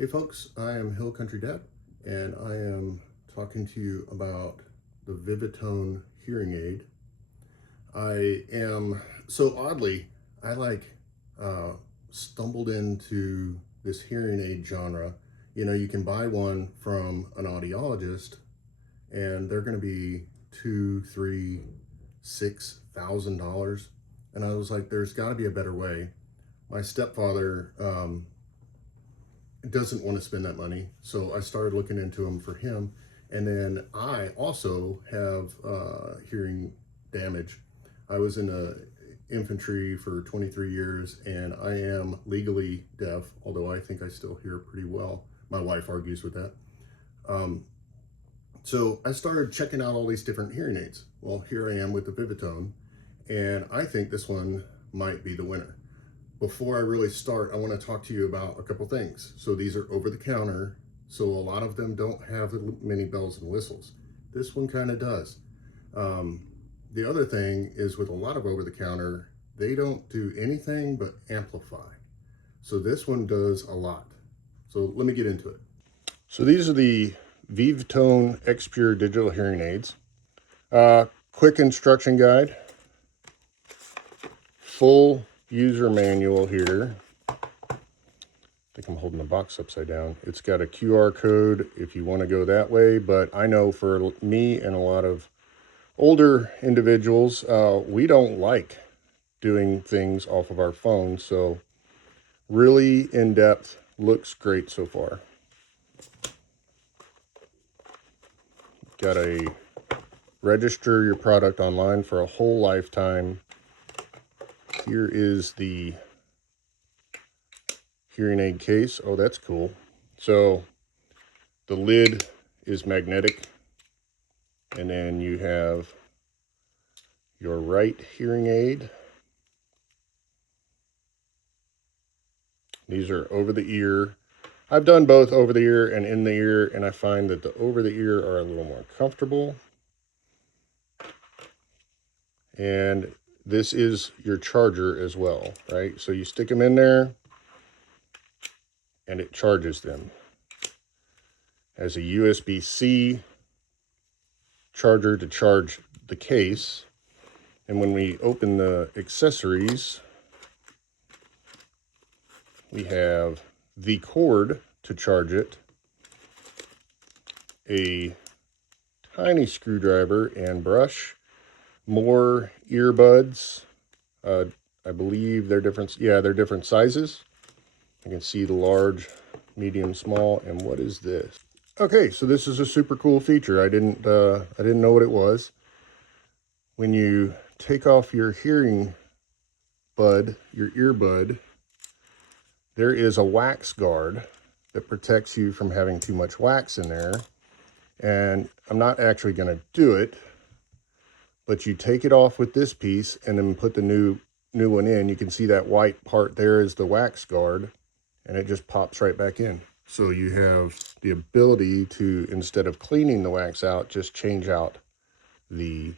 Hey folks, I am Hill Country Dad, and I am talking to you about the Vivtone hearing aid. Oddly, I stumbled into this hearing aid genre. You know, you can buy one from an audiologist and they're going to be $2, $3, $6,000. And I was like, there's got to be a better way. My stepfather, doesn't want to spend that money. So I started looking into them for him. And then I also have hearing damage. I was in the infantry for 23 years and I am legally deaf, although I think I still hear pretty well. My wife argues with that. So I started checking out all these different hearing aids. Well, here I am with the Vivtone, and I think this one might be the winner. Before I really start, I want to talk to you about a couple things. So these are over the counter, so a lot of them don't have many bells and whistles. This one kind of does. The other thing is with a lot of over the counter, they don't do anything but amplify. So this one does a lot. So let me get into it. So these are the Vivtone Xpure digital hearing aids. Quick instruction guide. Full user manual here. I think I'm holding the box upside down. It's got a QR code if you want to go that way, but I know for me and a lot of older individuals, we don't like doing things off of our phone, so really in-depth, looks great so far. Got a register your product online for a whole lifetime. Here is the hearing aid case. Oh, that's cool. So the lid is magnetic, and then you have your right hearing aid. These are over the ear. I've done both over the ear and in the ear, and I find that the over the ear are a little more comfortable. And this is your charger as well, right? So you stick them in there and it charges them. Has a USB-C charger to charge the case. And when we open the accessories, we have the cord to charge it, a tiny screwdriver and brush, more earbuds. I believe they're different. Yeah, they're different sizes. You can see the large, medium, small. And what is this? Okay, so this is a super cool feature. I didn't know what it was. When you take off your hearing bud, your earbud, there is a wax guard that protects you from having too much wax in there. And I'm not actually going to do it, but you take it off with this piece and then put the new one in. You can see that white part there is the wax guard, and it just pops right back in. So you have the ability to, instead of cleaning the wax out, just change out the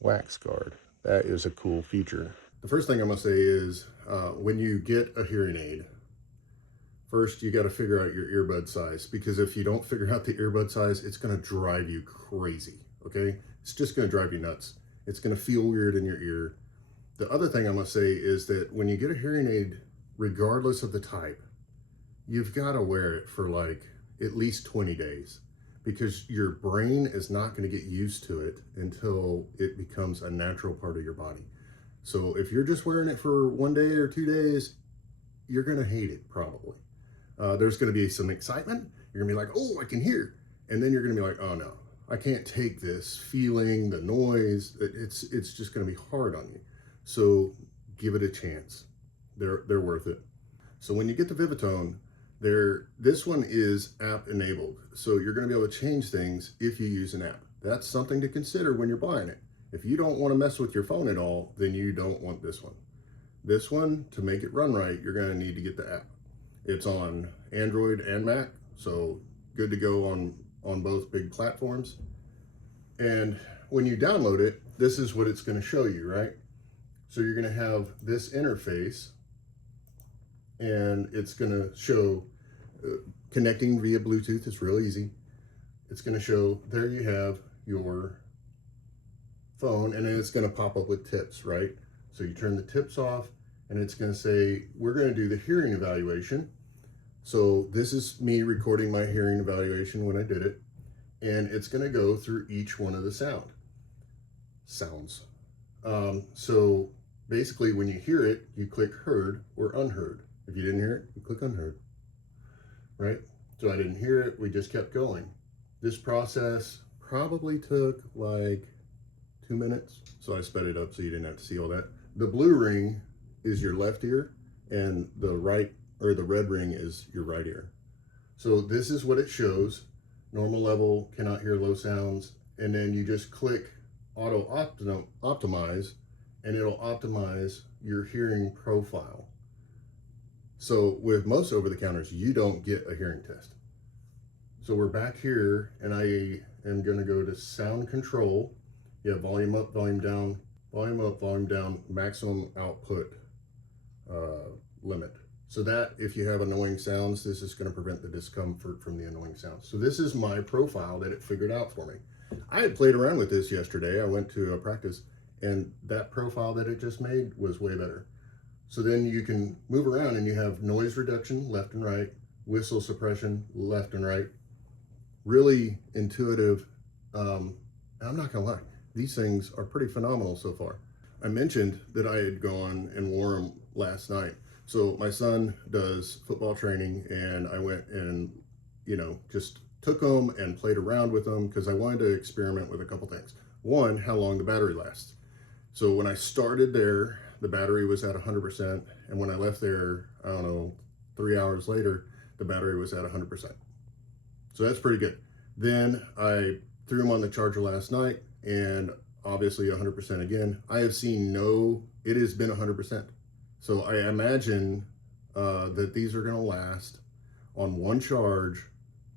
wax guard. That is a cool feature. The first thing I'm gonna say is when you get a hearing aid, first you got to figure out your earbud size, because if you don't figure out the earbud size, it's going to drive you crazy. Okay, it's just going to drive you nuts. It's going to feel weird in your ear. The other thing I'm going to say is that when you get a hearing aid, regardless of the type, you've got to wear it for like at least 20 days, because your brain is not going to get used to it until it becomes a natural part of your body. So if you're just wearing it for 1 day or 2 days, you're going to hate it probably. There's going to be some excitement. You're going to be like, oh, I can hear. And then you're going to be like, oh no, I can't take this feeling, the noise. It's just going to be hard on you. So give it a chance. They're worth it. So when you get the Vivtone, this one is app enabled. So you're going to be able to change things if you use an app. That's something to consider when you're buying it. If you don't want to mess with your phone at all, then you don't want this one. This one, to make it run right, you're going to need to get the app. It's on Android and Mac, so good to go on both big platforms. And when you download it, this is what it's going to show you, right? So you're going to have this interface, and it's going to show connecting via Bluetooth is real easy. It's going to show, there you have your phone, and then it's going to pop up with tips, right? So you turn the tips off, and it's going to say, we're going to do the hearing evaluation. So this is me recording my hearing evaluation when I did it, and it's going to go through each one of the sounds. So basically, when you hear it, you click heard or unheard. If you didn't hear it, you click unheard, right? So I didn't hear it, we just kept going. This process probably took like 2 minutes. So I sped it up so you didn't have to see all that. The blue ring is your left ear, and the right, or the red ring, is your right ear. So this is what it shows. Normal level, cannot hear low sounds. And then you just click auto optimize, and it'll optimize your hearing profile. So with most over-the-counters, you don't get a hearing test. So we're back here, and I am going to go to sound control. You have volume up, volume down, volume up, volume down, maximum output limit. So that if you have annoying sounds, this is going to prevent the discomfort from the annoying sounds. So this is my profile that it figured out for me. I had played around with this yesterday. I went to a practice, and that profile that it just made was way better. So then you can move around, and you have noise reduction left and right, whistle suppression left and right. Really intuitive. I'm not gonna lie, these things are pretty phenomenal so far. I mentioned that I had gone and wore them last night. So my son does football training, and I went and, just took them and played around with them because I wanted to experiment with a couple things. One, how long the battery lasts. So when I started there, the battery was at 100%, and when I left there, I don't know, 3 hours later, the battery was at 100%. So that's pretty good. Then I threw them on the charger last night, and obviously 100% again. I have seen it has been 100%. So I imagine that these are gonna last on one charge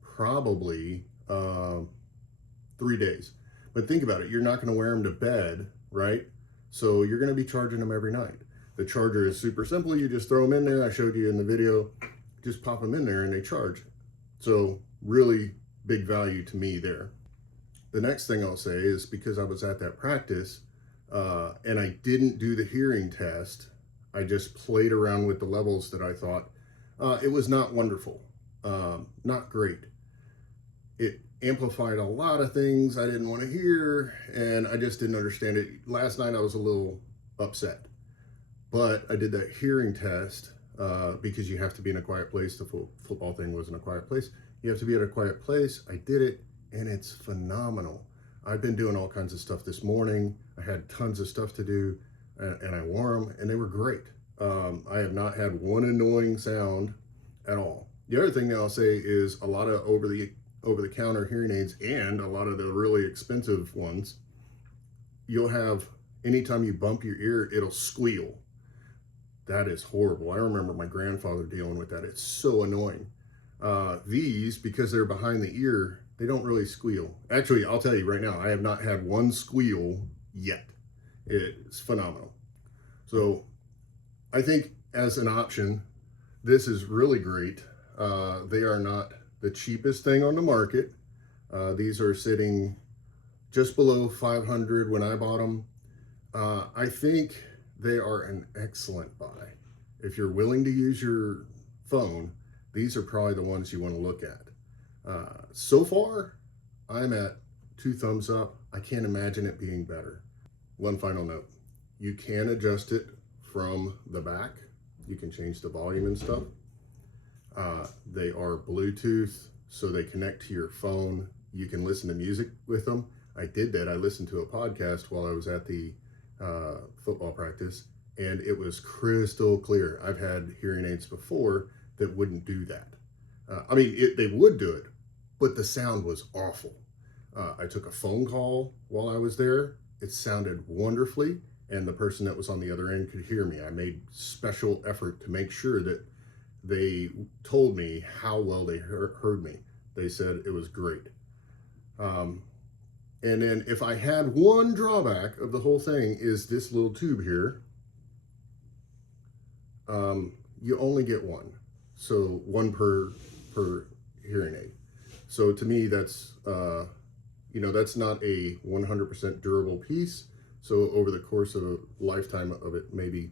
probably 3 days. But think about it, you're not gonna wear them to bed, right? So you're gonna be charging them every night. The charger is super simple. You just throw them in there. I showed you in the video, just pop them in there and they charge. So really big value to me there. The next thing I'll say is, because I was at that practice and I didn't do the hearing test, I just played around with the levels that I thought it was not wonderful, not great. It amplified a lot of things I didn't want to hear, and I just didn't understand it. Last night I was a little upset, but I did that hearing test because you have to be in a quiet place. The football thing wasn't a quiet place. You have to be at a quiet place. I did it, and it's phenomenal. I've been doing all kinds of stuff this morning. I had tons of stuff to do, and I wore them, and they were great. I have not had one annoying sound at all. The other thing that I'll say is a lot of over-the-counter hearing aids, and a lot of the really expensive ones, you'll have, anytime you bump your ear, it'll squeal. That is horrible. I remember my grandfather dealing with that. It's so annoying. These, because they're behind the ear, they don't really squeal. Actually, I'll tell you right now, I have not had one squeal yet. It's phenomenal. So I think as an option, this is really great. They are not the cheapest thing on the market. These are sitting just below 500 when I bought them. I think they are an excellent buy. If you're willing to use your phone, these are probably the ones you want to look at. So far, I'm at 2 thumbs up. I can't imagine it being better. One final note, you can adjust it from the back. You can change the volume and stuff. They are Bluetooth, so they connect to your phone. You can listen to music with them. I did that. I listened to a podcast while I was at the football practice, and it was crystal clear. I've had hearing aids before that wouldn't do that. They would do it, but the sound was awful. I took a phone call while I was there. It sounded wonderfully, and the person that was on the other end could hear me. I made special effort to make sure that they told me how well they heard me. They said it was great. And then if I had one drawback of the whole thing, is this little tube here. You only get one. So one per per hearing aid. So to me, that's, you know, that's not a 100% durable piece. So over the course of a lifetime of it, maybe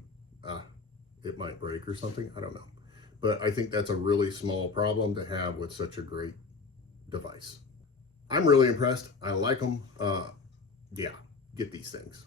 it might break or something. I don't know. But I think that's a really small problem to have with such a great device. I'm really impressed. I like them. Yeah, get these things.